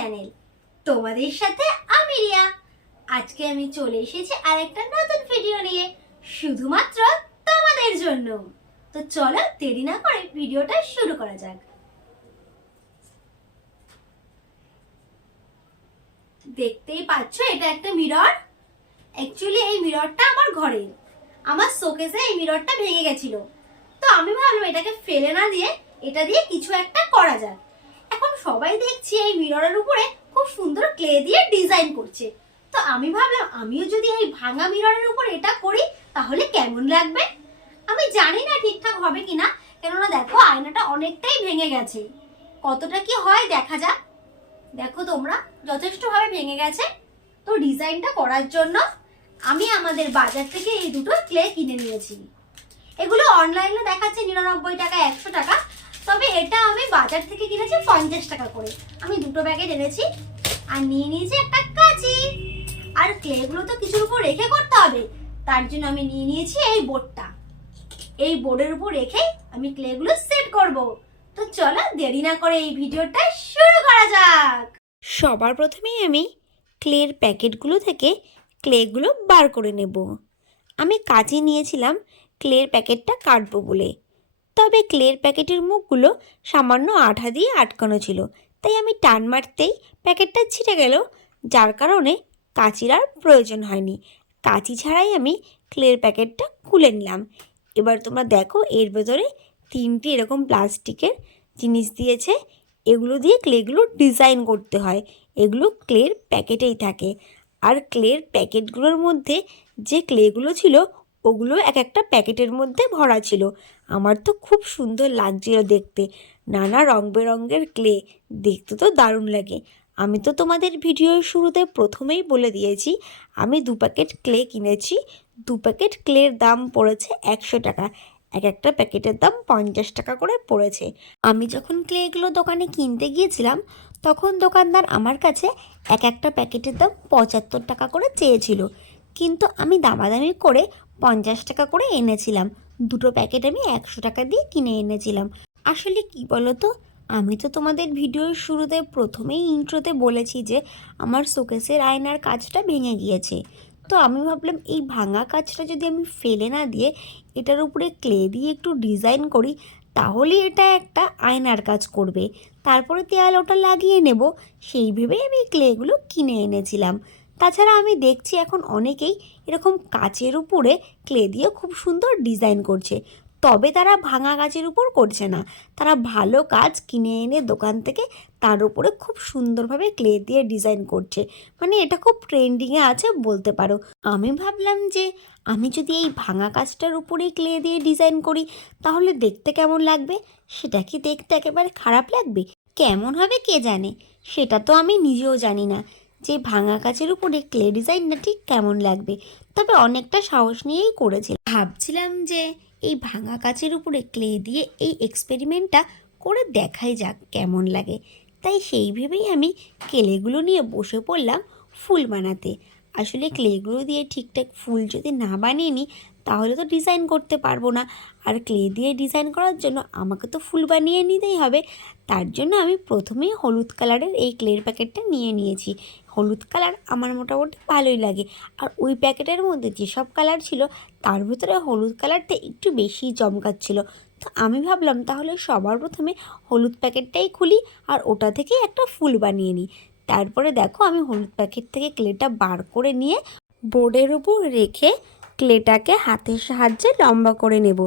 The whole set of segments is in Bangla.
চ্যানেল। তোমাদের সাথে আমি রিয়া। আজকে আমি চলে এসেছি আরেকটা নতুন ভিডিও নিয়ে, শুধুমাত্র তোমাদের জন্য। তো চলো দেরি না করে ভিডিওটা শুরু করা যাক। দেখতেই পাচ্ছ এটা একটা মিরর। অ্যাকচুয়ালি এই মিররটা আমার ঘরে, আমার শোকেসে এই মিররটা ভেঙে গেছিল। তো আমি ভাবলাম এটাকে ফেলে না দিয়ে এটা দিয়ে কিছু একটা করা যাক। এখন সবাই দেখছি এই মিররের উপরে খুব সুন্দর ক্লে দিয়ে ডিজাইন করছে। তো আমি ভাবলাম আমিও যদি এই ভাঙা মিররের উপর এটা করি তাহলে কেমন লাগবে। আমি জানি না ঠিকঠাক হবে কিনা, কেননা দেখো আয়নাটা অনেকটাই ভেঙে গেছে। কতটা কি হয় দেখা যাক। দেখো তোমরা, যথেষ্টভাবে ভেঙে গেছে। তো ডিজাইনটা করার জন্য আমি আমাদের বাজার থেকে এই দুটো ক্লে কিনে নিয়েছি। এগুলো অনলাইনে দেখাচ্ছে 99 টাকা, 100 টাকা, তবে এটা আমি বাজার থেকে কিনেছি 50 টাকা করে। আমি দুটো প্যাকেট এনেছি আর নিয়ে নিয়েছি একটা কাঁচি। আর ক্লেগুলো তো কিছুর উপর রেখে করতে হবে, তার জন্য আমি নিয়ে নিয়েছি এই বোর্ডটা। এই বোর্ডের উপর রেখে আমি ক্লেগুলো সেট করব। তো চলো দেরি না করে এই ভিডিওটা শুরু করা যাক। সবার প্রথমেই আমি ক্লের প্যাকেটগুলো থেকে ক্লেগুলো বার করে নেব। আমি কাঁচি নিয়েছিলাম ক্লের প্যাকেটটা কাটবো বলে, তবে ক্লের প্যাকেটের মুখগুলো সামান্য আঠা দিয়ে আটকানো ছিল, তাই আমি টান মারতেই প্যাকেটটা ছিঁড়ে গেল, যার কারণে কাঁচির আর প্রয়োজন হয়নি। কাঁচি ছাড়াই আমি ক্লের প্যাকেটটা খুলে নিলাম। এবার তোমরা দেখো এর ভেতরে 3টি এরকম প্লাস্টিকের জিনিস দিয়েছে। এগুলো দিয়ে ক্লেগুলো ডিজাইন করতে হয়, এগুলো ক্লের প্যাকেটেই থাকে। আর ক্লের প্যাকেটগুলোর মধ্যে যে ক্লেগুলো ছিল ওগুলো এক একটা প্যাকেটের মধ্যে ভরা ছিল। আমার তো খুব সুন্দর লাগছিল দেখতে, নানা রং বেরঙের ক্লে, দেখতে তো দারুণ লাগে। আমি তো তোমাদের ভিডিওর শুরুতে প্রথমেই বলে দিয়েছি আমি 2 প্যাকেট ক্লে কিনেছি। 2 প্যাকেট ক্লের দাম পড়েছে 100 টাকা, এক একটা প্যাকেটের দাম 50 টাকা করে পড়েছে। আমি যখন ক্লেগুলো দোকানে কিনতে গিয়েছিলাম তখন দোকানদার আমার কাছে এক একটা প্যাকেটের দাম 75 টাকা করে চেয়েছিল, কিন্তু আমি দামাদামি করে 50 টাকা করে এনেছিলাম। দুটো প্যাকেট আমি 100 টাকা দিয়ে কিনে এনেছিলাম। আসলে কি বলো তো, আমি তো তোমাদের ভিডিওর শুরুতে প্রথমেই ইন্ট্রোতে বলেছি যে আমার শোকেসের আয়নার কাঁচটা ভেঙে গিয়েছে। তো আমি ভাবলাম এই ভাঙা কাঁচটা যদি আমি ফেলে না দিয়ে এটার উপরে ক্লে দিয়ে একটু ডিজাইন করি তাহলে এটা একটা আয়নার কাজ করবে, তারপরে দেয়াল ওটা লাগিয়ে নেব। সেই ভেবেই আমি ক্লেগুলো কিনে এনেছিলাম। তাছাড়া আমি দেখছি এখন অনেকেই এরকম কাচের উপরে ক্লে দিয়ে খুব সুন্দর ডিজাইন করছে, তবে তারা ভাঙা কাচের উপর করছে না, তারা ভালো কাচ কিনে এনে দোকান থেকে তার উপরে খুব সুন্দরভাবে ক্লে দিয়ে ডিজাইন করছে। মানে এটা খুব ট্রেন্ডিংয়ে আছে বলতে পারো। আমি ভাবলাম যে আমি যদি এই ভাঙা কাচটার উপরেই ক্লে দিয়ে ডিজাইন করি তাহলে দেখতে কেমন লাগবে। সেটা কি দেখতে একেবারে খারাপ লাগবে? কেমন হবে কে জানে, সেটা তো আমি নিজেও জানি না যে ভাঙা কাচের উপরে ক্লে ডিজাইনটা ঠিক কেমন লাগবে। তবে অনেকটা সাহস নিয়েই করেছিলাম, ভাবছিলাম যে এই ভাঙা কাচের উপরে ক্লে দিয়ে এই এক্সপেরিমেন্টটা করে দেখাই যাক কেমন লাগে। তাই সেই ভেবেই আমি ক্লেগুলো নিয়ে বসে পড়লাম ফুল বানাতে। আসলে ক্লেগুলো দিয়ে ঠিকঠাক ফুল যদি না বানিয়ে নিই তাহলে তো ডিজাইন করতে পারবো না, আর ক্লে দিয়ে ডিজাইন করার জন্য আমাকে তো ফুল বানিয়ে নিতেই হবে। তার জন্য আমি প্রথমেই হলুদ কালারের এই ক্লের প্যাকেটটা নিয়ে নিয়েছি। হলুদ কালার আমার মোটামুটি ভালোই লাগে, আর ওই প্যাকেটের মধ্যে যেসব কালার ছিল তার ভিতরে হলুদ কালারটা একটু বেশি চমকাচ্ছিল। তো আমি ভাবলাম তাহলে সবার প্রথমে হলুদ প্যাকেটটাই খুলি আর ওটা থেকে একটা ফুল বানিয়ে নিই। তারপরে দেখো আমি হলুদ প্যাকেট থেকে ক্লেটা বার করে নিয়ে বোর্ডের উপর রেখে ক্লেটাকে হাতের সাহায্যে লম্বা করে নেব।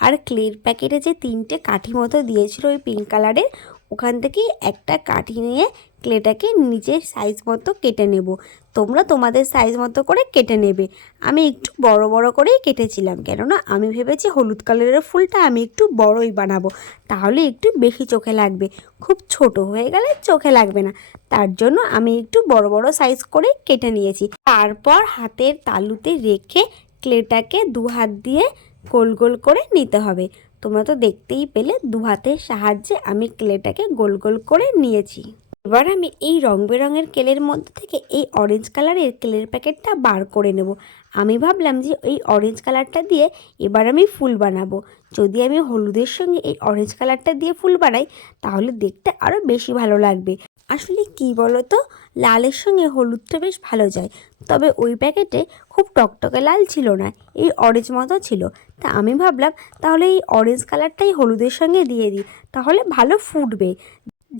আর ক্লের প্যাকেটে যে 3টে কাঠি মতো দিয়েছিল ওই পিঙ্ক কালারের, ওখান থেকে একটা কাঠি নিয়ে ক্লেটাকে নিজের সাইজ মতো কেটে নেব। তোমরা তোমাদের সাইজ মতো করে কেটে নেবে। আমি একটু বড় বড় করেই কেটেছিলাম, কেননা আমি ভেবেছি হলুদ কালারের ফুলটা আমি একটু বড়ই বানাবো, তাহলে একটু বেশি চোখে লাগবে। খুব ছোট হয়ে গেলে চোখে লাগবে না, তার জন্য আমি একটু বড় বড় সাইজ করে কেটে নিয়েছি। তারপর হাতের তালুতে রেখে ক্লেটাকে 2 হাত দিয়ে গোল গোল করে নিতে হবে। তোমরা তো দেখতেই পেলে 2 হাতের সাহায্যে আমি ক্লেটাকে গোল গোল করে নিয়েছি। এবার আমি এই রং বেরঙের ক্লের মধ্যে থেকে এই অরেঞ্জ কালারের ক্লের প্যাকেটটা বার করে নেব। আমি ভাবলাম যে এই অরেঞ্জ কালারটা দিয়ে এবার আমি ফুল বানাবো। যদি আমি হলুদের সঙ্গে এই অরেঞ্জ কালারটা দিয়ে ফুল বানাই তাহলে দেখতে আরও বেশি ভালো লাগবে। আসলে কি বলো তো, লালের সঙ্গে হলুদটা বেশ ভালো যায়। তবে ওই প্যাকেটে খুব টকটকে লাল ছিল না, এই অরেঞ্জ মতো ছিল। তা আমি ভাবলাম তাহলে এই অরেঞ্জ কালারটাই হলুদের সঙ্গে দিয়ে দিই, তাহলে ভালো ফুটবে।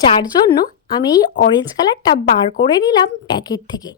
যার জন্য আমি এই অরেঞ্জ কালারটা বার করে নিলাম প্যাকেট থেকে।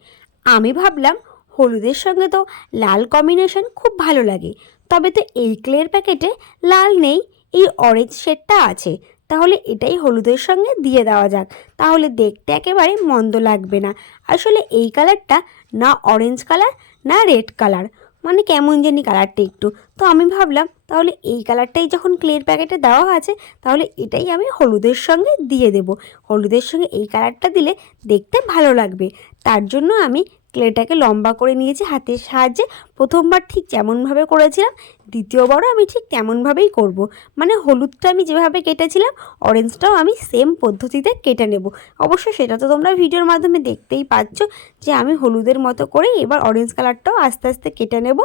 আমি ভাবলাম হলুদের সঙ্গে তো লাল কম্বিনেশন খুব ভালো লাগে, তবে তো এই ক্লের প্যাকেটে লাল নেই, এই অরেঞ্জ শেডটা আছে। তাহলে এটাই হলুদের সঙ্গে দিয়ে দেওয়া যাক, তাহলে দেখতে একেবারে মন্দ লাগবে না। আসলে এই কালারটা না অরেঞ্জ কালার না রেড কালার, মানে কেমন জানি কালারটা একটু। তো আমি ভাবলাম তাহলে এই কালারটাই যখন ক্লের প্যাকেটে দেওয়া আছে, তাহলে এটাই আমি হলুদের সঙ্গে দিয়ে দেব। হলুদের সঙ্গে এই কালারটা দিলে দেখতে ভালো লাগবে। তার জন্য আমি ক্লেটাকে লম্বা করে নিয়েছি হাতের সাহায্যে। প্রথমবার ঠিক যেমনভাবে করেছিলাম, দ্বিতীয়বারও আমি ঠিক তেমনভাবেই করব। মানে হলুদটা আমি যেভাবে কেটেছিলাম, অরেঞ্জটাও আমি সেম পদ্ধতিতে কেটে নেব। অবশ্য সেটা তো তোমরা ভিডিওর মাধ্যমে দেখতেই পাচ্ছ যে আমি হলুদের মতো করে এবার অরেঞ্জ কালারটাও আস্তে আস্তে কেটে নেব।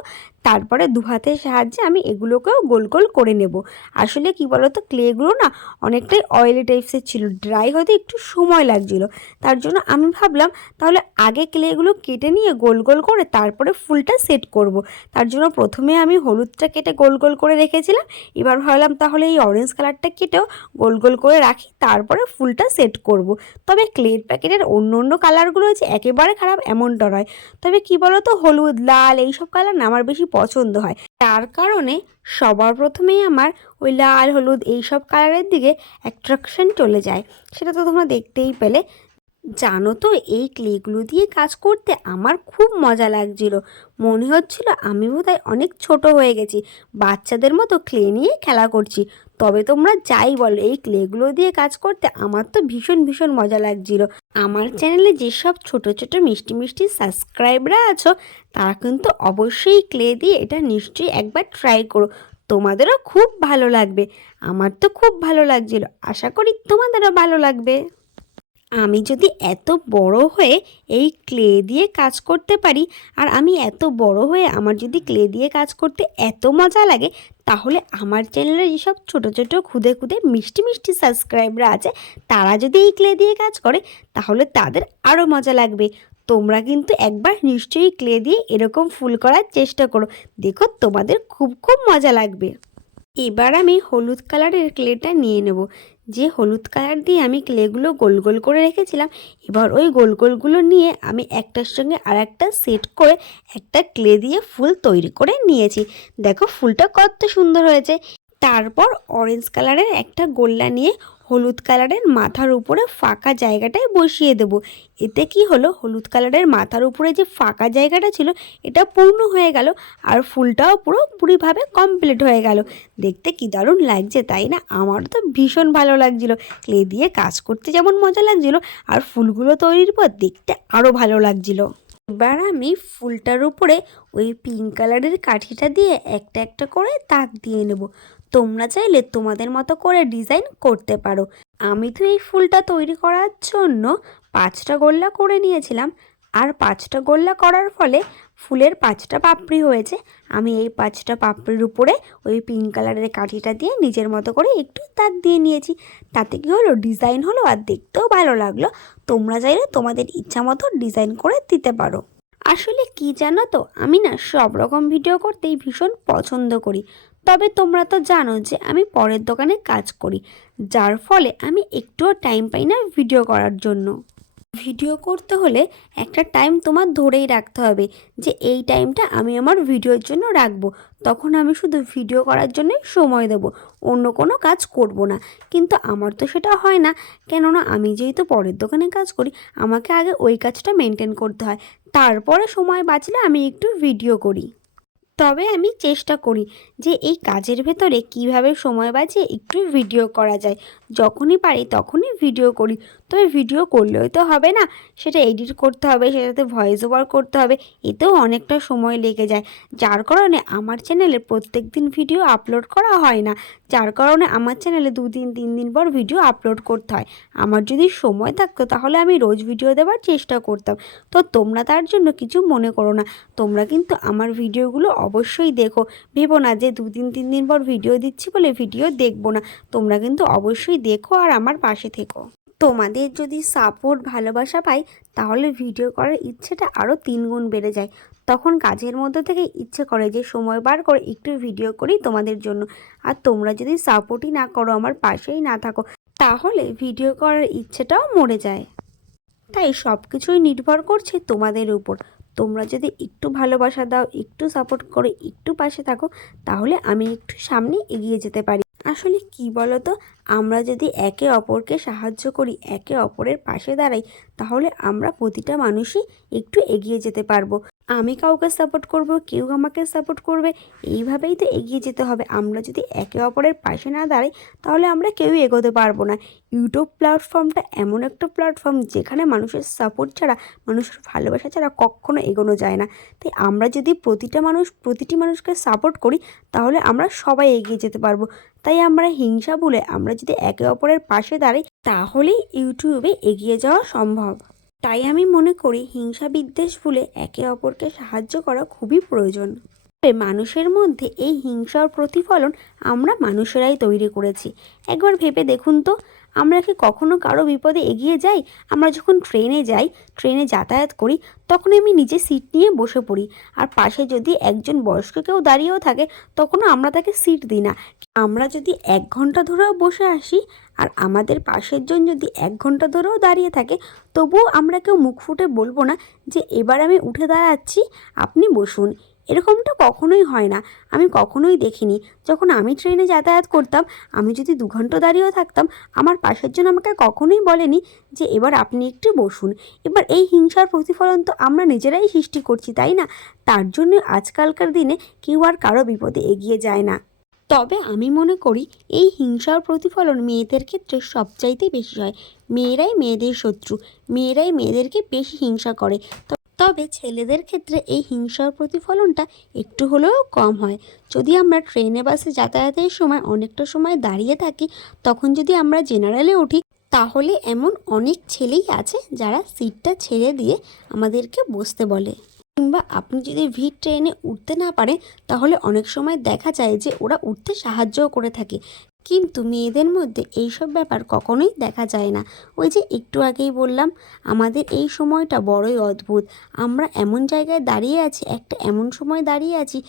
তারপরে দু হাতের সাহায্যে আমি এগুলোকেও গোল গোল করে নেব। আসলে কি বলো তো, ক্লেগুলো না অনেকটাই অয়েলি টাইপসের ছিল, ড্রাই হতে একটু সময় লাগছিল। তার জন্য আমি ভাবলাম তাহলে আগে ক্লেগুলো কেটে নিয়ে গোল গোল করে তারপরে ফুলটা সেট করব। তার জন্য প্রথমে আমি হলুদটা কেটে গোল গোল করে রেখেছিলাম। এবার ভাবলাম তাহলে এই অরেঞ্জ কালারটা কেটেও গোল গোল করে রাখি, তারপরে ফুলটা সেট করব। তবে ক্লের প্যাকেটের অন্য অন্য কালারগুলো যে একেবারে খারাপ এমনটা নয়। তবে কি বলো তো, হলুদ লাল এইসব কালার না আমার বেশি পছন্দ হয়। তার কারণে সবার প্রথমেই আমার ওই লাল হলুদ এইসব কালারের দিকে অ্যাট্রাকশন চলে যায়। সেটা তো তোমরা দেখতেই পেলে। জানো তো, এই ক্লেগুলো দিয়ে কাজ করতে আমার খুব মজা লাগছিল। মনে হচ্ছিল আমি বোধহয় অনেক ছোট হয়ে গেছি, বাচ্চাদের মতো ক্লে নিয়ে খেলা করছি। তবে তোমরা যাই বলো, এই ক্লেগুলো দিয়ে কাজ করতে আমার তো ভীষণ ভীষণ মজা লাগছিল। আমার চ্যানেলে যেসব ছোট ছোট মিষ্টি মিষ্টি সাবস্ক্রাইবরা আছো, তারা কিন্তু অবশ্যই ক্লে দিয়ে এটা নিশ্চয়ই একবার ট্রাই করো। তোমাদেরও খুব ভালো লাগবে। আমার তো খুব ভালো লাগছিল, আশা করি তোমাদেরও ভালো লাগবে। আমি যদি এত বড় হয়ে এই ক্লে দিয়ে কাজ করতে পারি, আর আমি এত বড় হয়ে আমার যদি ক্লে দিয়ে কাজ করতে এত মজা লাগে, তাহলে আমার চ্যানেলে যেসব ছোটো ছোটো খুদে খুদে মিষ্টি মিষ্টি সাবস্ক্রাইবরা আছে, তারা যদি এই ক্লে দিয়ে কাজ করে, তাহলে তাদের আরও মজা লাগবে। তোমরা কিন্তু একবার নিশ্চয়ই ক্লে দিয়ে এরকম ফুল করার চেষ্টা করো, দেখো তোমাদের খুব খুব মজা লাগবে। এবার আমি হলুদ কালারের ক্লেটা নিয়ে নেব। যে হলুদ কালার দিয়ে আমি ক্লেগুলো গোল গোল করে রেখেছিলাম, এবার ওই গোল গোলগুলো নিয়ে আমি একটার সঙ্গে আর একটা সেট করে একটা ক্লে দিয়ে ফুল তৈরি করে নিয়েছি। দেখো ফুলটা কত সুন্দর হয়েছে। তারপর অরেঞ্জ কালারের একটা গোল্লা নিয়ে হলুদ কালারের মাথার উপরে ফাঁকা জায়গাটায় বসিয়ে দেব। এতে কি হলো, হলুদ কালারের মাথার উপরে যে ফাঁকা জায়গাটা ছিল, এটা পূর্ণ হয়ে গেল, আর ফুলটাও পুরোপুরিভাবে কমপ্লিট হয়ে গেল। দেখতে কি দারুণ লাগছে, তাই না? আমার তো ভীষণ ভালো লাগছিল। ক্লে দিয়ে কাজ করতে যেমন মজা লাগছিল, আর ফুলগুলো তৈরির পর দেখতে আরও ভালো লাগছিল। এবার আমি ফুলটার উপরে ওই পিঙ্ক কালারের কাঠিটা দিয়ে একটা একটা করে দাগ দিয়ে নেব। তোমরা চাইলে তোমাদের মতো করে ডিজাইন করতে পারো। আমি তো এই ফুলটা তৈরি করার জন্য 5টা গোল্লা করে নিয়েছিলাম, আর 5টা গোল্লা করার ফলে ফুলের 5টা পাপড়ি হয়েছে। আমি এই 5টা পাপড়ির উপরে ওই পিঙ্ক কালারের কাঠিটা দিয়ে নিজের মতো করে একটু দাগ দিয়ে নিয়েছি। তাতে কি হলো, ডিজাইন হলো আর দেখতেও ভালো লাগলো। তোমরা চাইলে তোমাদের ইচ্ছা মতো ডিজাইন করে দিতে পারো। আসলে কি জানো তো, আমি না সব রকম ভিডিও করতেই ভীষণ পছন্দ করি। তবে তোমরা তো জানো যে আমি পরের দোকানে কাজ করি, যার ফলে আমি একটুও টাইম পাই না ভিডিও করার জন্য। ভিডিও করতে হলে একটা টাইম তোমার ধরেই রাখতে হবে যে এই টাইমটা আমি আমার ভিডিওর জন্য রাখবো। তখন আমি শুধু ভিডিও করার জন্যই সময় দেব, অন্য কোনো কাজ করব না। কিন্তু আমার তো সেটা হয় না, কেননা আমি যেহেতু পরের দোকানে কাজ করি, আমাকে আগে ওই কাজটা মেনটেন করতে হয়। তারপরে সময় বাঁচলে আমি একটু ভিডিও করি। তবে আমি চেষ্টা করি যে এই কাজের ভেতরে কিভাবে সময় বাঁচিয়ে একটু ভিডিও করা যায়। যখনই পারি তখনই ভিডিও করি। তবে ভিডিও করলেও তো হবে না, সেটা এডিট করতে হবে, সেটাতে ভয়েস ওভার করতে হবে, এতেও অনেকটা সময় লেগে যায়। যার কারণে আমার চ্যানেলে প্রত্যেক দিন ভিডিও আপলোড করা হয় না। যার কারণে আমার চ্যানেলে 2 দিন 3 দিন পর ভিডিও আপলোড করতে হয়। আমার যদি সময় থাকতো তাহলে আমি রোজ ভিডিও দেওয়ার চেষ্টা করতাম। তো তোমরা তার জন্য কিছু মনে করো না, তোমরা কিন্তু আমার ভিডিওগুলো অবশ্যই দেখো। ভেবো না যে 2 দিন 3 দিন পর ভিডিও দিচ্ছি বলে ভিডিও দেখবো না। তোমরা কিন্তু অবশ্যই দেখো আর আমার পাশে থেকো। তোমাদের যদি সাপোর্ট ভালোবাসা পাই তাহলে ভিডিও করার ইচ্ছেটা আরও 3 গুণ বেড়ে যায়। তখন কাজের মধ্যে থেকে ইচ্ছে করে যে সময় বার করে একটু ভিডিও করি তোমাদের জন্য। আর তোমরা যদি সাপোর্টই না করো, আমার পাশেই না থাকো, তাহলে ভিডিও করার ইচ্ছেটাও মরে যায়। তাই সব কিছুই নির্ভর করছে তোমাদের উপর। তোমরা যদি একটু ভালোবাসা দাও, একটু সাপোর্ট করে একটু পাশে থাকো, তাহলে আমি একটু সামনে এগিয়ে যেতে পারি। আসলে কি বলো তো, আমরা যদি একে অপরকে সাহায্য করি, একে অপরের পাশে দাঁড়াই, তাহলে আমরা প্রতিটা মানুষই একটু এগিয়ে যেতে পারবো। আমি কাউকে সাপোর্ট করব, কেউ আমাকে সাপোর্ট করবে, এইভাবেই তো এগিয়ে যেতে হবে। আমরা যদি একে অপরের পাশে না দাঁড়াই, তাহলে আমরা কেউই এগোতে পারবো না। ইউটিউব প্ল্যাটফর্মটা এমন একটা প্ল্যাটফর্ম যেখানে মানুষের সাপোর্ট ছাড়া, মানুষের ভালোবাসা ছাড়া কখনো এগোনো যায় না। তাই আমরা যদি প্রতিটি মানুষকে সাপোর্ট করি, তাহলে আমরা সবাই এগিয়ে যেতে পারবো। তাই আমরা হিংসা ভুলে আমরা যদি একে অপরের পাশে দাঁড়াই, তাহলেই ইউটিউবে এগিয়ে যাওয়া সম্ভব। তাই আমি মনে করি হিংসা বিদ্বেষ ভুলে একে অপরকে সাহায্য করা খুবই প্রয়োজন। মানুষের মধ্যে এই হিংসার প্রতিফলন আমরা মানুষেরাই তৈরি করেছি। একবার ভেবে দেখুন তো, আমরা কি কখনো কারো বিপদে এগিয়ে যাই? আমরা যখন ট্রেনে যাই, ট্রেনে যাতায়াত করি, তখন আমি নিজে সিট নিয়ে বসে পড়ি। আর পাশে যদি একজন বয়স্ক কেউ দাঁড়িয়েও থাকে, তখনও আমরা তাকে সিট দিই না। আমরা যদি 1 ঘন্টা ধরেও বসে আসি, আর আমাদের পাশের জন যদি 1 ঘন্টা ধরেও দাঁড়িয়ে থাকে, তবুও আমরা কেউ মুখ ফুটে বলবো না যে এবার আমি উঠে দাঁড়াচ্ছি, আপনি বসুন। এরকমটা কখনোই হয় না, আমি কখনোই দেখিনি। যখন আমি ট্রেনে যাতায়াত করতাম, আমি যদি 2 ঘন্টা দাঁড়িয়েও থাকতাম, আমার পাশের জন আমাকে কখনোই বলেনি যে এবার আপনি একটু বসুন। এবার এই হিংসার প্রতিফলন তো আমরা নিজেরাই সৃষ্টি করছি, তাই না? তার জন্য আজকালকার দিনে কেউ আর কারো বিপদে এগিয়ে যায় না। তবে আমি মনে করি এই হিংসার প্রতিফলন মেয়েদের ক্ষেত্রে সবচাইতে বেশি হয়। মেয়েরাই মেয়েদের শত্রু, মেয়েরাই মেয়েদেরকে বেশি হিংসা করে। তবে ছেলেদের ক্ষেত্রে এই হিংসার প্রতিফলনটা একটু হলেও কম হয়। যদি আমরা ট্রেনে বাসে যাতায়াতের সময় অনেকটা সময় দাঁড়িয়ে থাকি, তখন যদি আমরা জেনারেলে উঠি, তাহলে এমন অনেক ছেলেই আছে যারা সিটটা ছেড়ে দিয়ে আমাদেরকে বসতে বলে। কিংবা আপনি যদি ভিড় ট্রেনে উঠতে না পারেন, তাহলে অনেক সময় দেখা যায় যে ওরা উঠতে সাহায্যও করে থাকে। কিন্তু মেয়েদের মধ্যে এইসব ব্যাপার কখনোই দেখা যায় না। ওই যে একটু আগেই বললাম, আমাদের এই সময়টা বড়ই অদ্ভুত। আমরা এমন জায়গায় দাঁড়িয়ে আছি, একটা এমন সময় দাঁড়িয়ে আছি,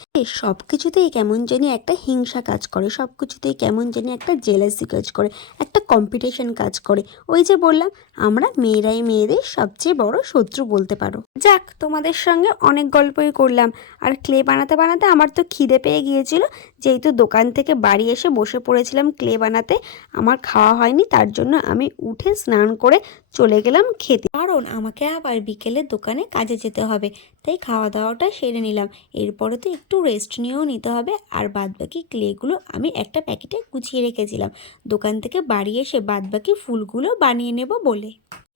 সব কিছুতেই কেমন জানি একটা হিংসা কাজ করে, সব কিছুতেই কেমন জানি একটা জেলাসি কাজ করে, একটা কম্পিটিশন কাজ করে। ওই যে বললাম, আমরা মেয়েরাই মেয়েদের সবচেয়ে বড় শত্রু বলতে পারো। যাক, তোমাদের সঙ্গে অনেক গল্পই করলাম। আর ক্লে বানাতে বানাতে আমার তো খিদে পেয়ে গিয়েছিল। যেহেতু দোকান থেকে বাড়ি এসে বসে পড়েছিলাম ক্লে বানাতে, আমার খাওয়া হয়নি, তার জন্য আমি উঠে স্নান করে চলে গেলাম খেতে। কারণ আমাকে আবার বিকেলে দোকানে কাজে যেতে হবে, তাই খাওয়া দাওয়াটা সেরে নিলাম। এরপরে তো একটু রেস্ট নিয়েও নিতে হবে। আর বাদবাকি ক্লেগুলো আমি একটা প্যাকেটে গুছিয়ে রেখেছিলাম, দোকান থেকে বাড়ি এসে বাদবাকি ফুলগুলো বানিয়ে নেব বলে।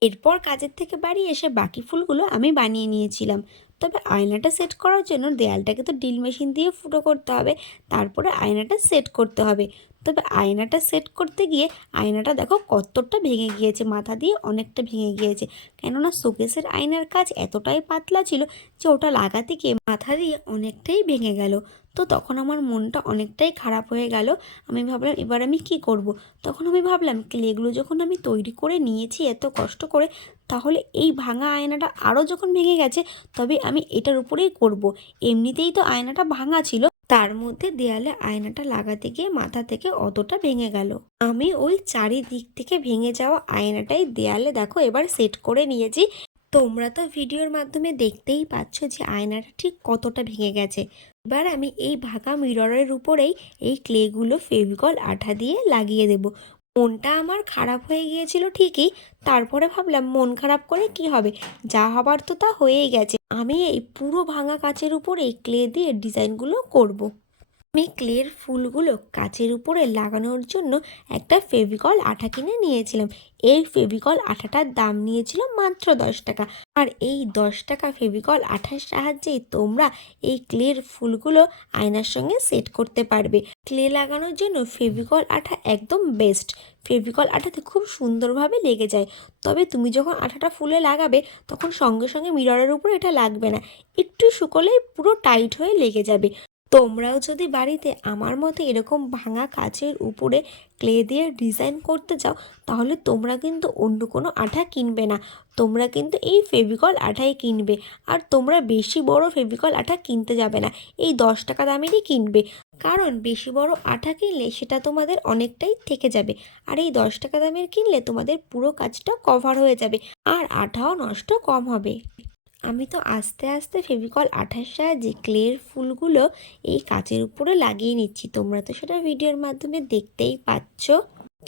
এরপর কাজের থেকে বাড়ি এসে বাকি ফুলগুলো আমি বানিয়ে নিয়েছিলাম। তবে আয়নাটা সেট করার জন্য দেয়ালটাকে তো ড্রিল মেশিন দিয়ে ফুটো করতে হবে, তারপরে আয়নাটা সেট করতে হবে। তবে আয়নাটা সেট করতে গিয়ে আয়নাটা দেখো কতটা ভেঙে গিয়েছে, মাথা দিয়ে অনেকটা ভেঙে গিয়েছে। কেননা শোকেসের আয়নার কাজ এতটাই পাতলা ছিল যে ওটা লাগাতে গিয়ে মাথা দিয়ে অনেকটাই ভেঙে গেল। তো তখন আমার মনটা অনেকটাই খারাপ হয়ে গেল। আমি ভাবলাম এবার আমি কি করব। তখন আমি ভাবলাম ক্লেগুলো যখন আমি তৈরি করে নিয়েছি এত কষ্ট করে, তাহলে এই ভাঙা আয়নাটা আরও যখন ভেঙে গেছে, তবে আমি এটার উপরেই করব। এমনিতেই তো আয়নাটা ভাঙা ছিল, তার মধ্যে দেয়ালে আয়নাটা লাগাতে গিয়ে মাথা থেকে অতটা ভেঙে গেল। আমি ওই চারিদিক থেকে ভেঙে যাওয়া আয়নাটাই দেয়ালে দেখো এবার সেট করে নিয়েছি। তোমরা তো ভিডিওর মাধ্যমে দেখতেই পাচ্ছ যে আয়নাটা ঠিক কতটা ভেঙে গেছে। এবার আমি এই ভাঙা মিররের উপরেই এই ক্লেগুলো ফেভিকল আঠা দিয়ে লাগিয়ে দেব। মনটা আমার খারাপ হয়ে গিয়েছিল ঠিকই, তারপরে ভাবলাম মন খারাপ করে কি হবে, যা হবার তো তা হয়েই গেছে। আমি এই পুরো ভাঙা কাচের উপরে ক্লে দিয়ে ডিজাইনগুলো করব। আমি ক্লের ফুলগুলো কাচের উপরে লাগানোর জন্য একটা ফেভিকল আঠা কিনে নিয়েছিলাম। এই ফেভিকল আঠাটার দাম নিয়েছিল মাত্র 10 টাকা। আর এই 10 টাকা ফেভিকল আঠার সাহায্যেই তোমরা এই ক্লের ফুলগুলো আয়নার সঙ্গে সেট করতে পারবে। ক্লে লাগানোর জন্য ফেভিকল আঠা একদম বেস্ট। ফেভিকল আঠাতে খুব সুন্দরভাবে লেগে যায়। তবে তুমি যখন আঠাটা ফুলে লাগাবে, তখন সঙ্গে সঙ্গে মিররের উপর এটা লাগবে না, একটু শুকোলেই পুরো টাইট হয়ে লেগে যাবে। তোমরাও যদি বাড়িতে আমার মতো এরকম ভাঙা কাচের উপরে ক্লে দিয়ে ডিজাইন করতে চাও, তাহলে তোমরা কিন্তু অন্য কোনো আঠা কিনবে না, তোমরা কিন্তু এই ফেভিকল আঠাই কিনবে। আর তোমরা বেশি বড় ফেভিকল আঠা কিনতে যাবে না, এই 10 টাকা দামেরই কিনবে, কারণ বেশি বড় আঠা কিনলে সেটা তোমাদের অনেকটাই থেকে যাবে, আর এই 10 টাকা দামের কিনলে তোমাদের পুরো কাজটা কভার হয়ে যাবে, আর আঠাও নষ্ট কম হবে। আমি তো আস্তে আস্তে ফেভিকল আঠার সাহায্যে ক্লের ফুলগুলো এই কাচের উপরে লাগিয়ে নিচ্ছি, তোমরা তো সেটা ভিডিওর মাধ্যমে দেখতেই পাচ্ছ।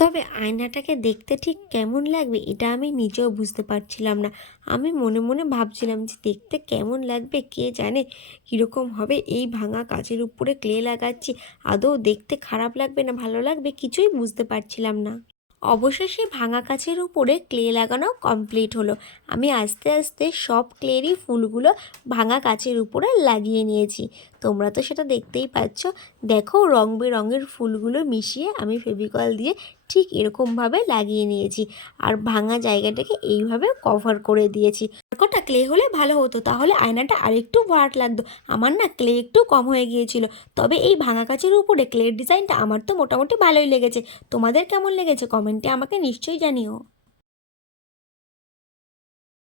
তবে আয়নাটাকে দেখতে ঠিক কেমন লাগবে এটা আমি নিজেও বুঝতে পারছিলাম না। আমি মনে মনে ভাবছিলাম যে দেখতে কেমন লাগবে কে জানে, কীরকম হবে এই ভাঙা কাচের উপরে ক্লে লাগাচ্ছি, আদৌ দেখতে খারাপ লাগবে না ভালো লাগবে কিছুই বুঝতে পারছিলাম না। অবশেষে ভাঙা কাচের উপরে ক্লে লাগানো কমপ্লিট হলো। আমি আস্তে আস্তে সব ক্লেরই ফুলগুলো ভাঙা কাচের উপরে লাগিয়ে নিয়েছি, তোমরা তো সেটা দেখতেই পাচ্ছ। দেখো রং বেরঙের ফুলগুলো মিশিয়ে আমি ফেভিকল দিয়ে ঠিক এরকমভাবে লাগিয়ে নিয়েছি, আর ভাঙা জায়গাটাকে এইভাবে কভার করে দিয়েছি। কটা ক্লে হলে ভালো হতো, তাহলে আয়নাটা আরেকটু ভাট লাগতো। আমার না ক্লে একটু কম হয়ে গিয়েছিল, তবে এই ভাঙা কাচের উপরে ক্লের ডিজাইনটা আমার তো মোটামুটি ভালোই লেগেছে। তোমাদের কেমন লেগেছে কমেন্টে আমাকে নিশ্চয়ই জানিও।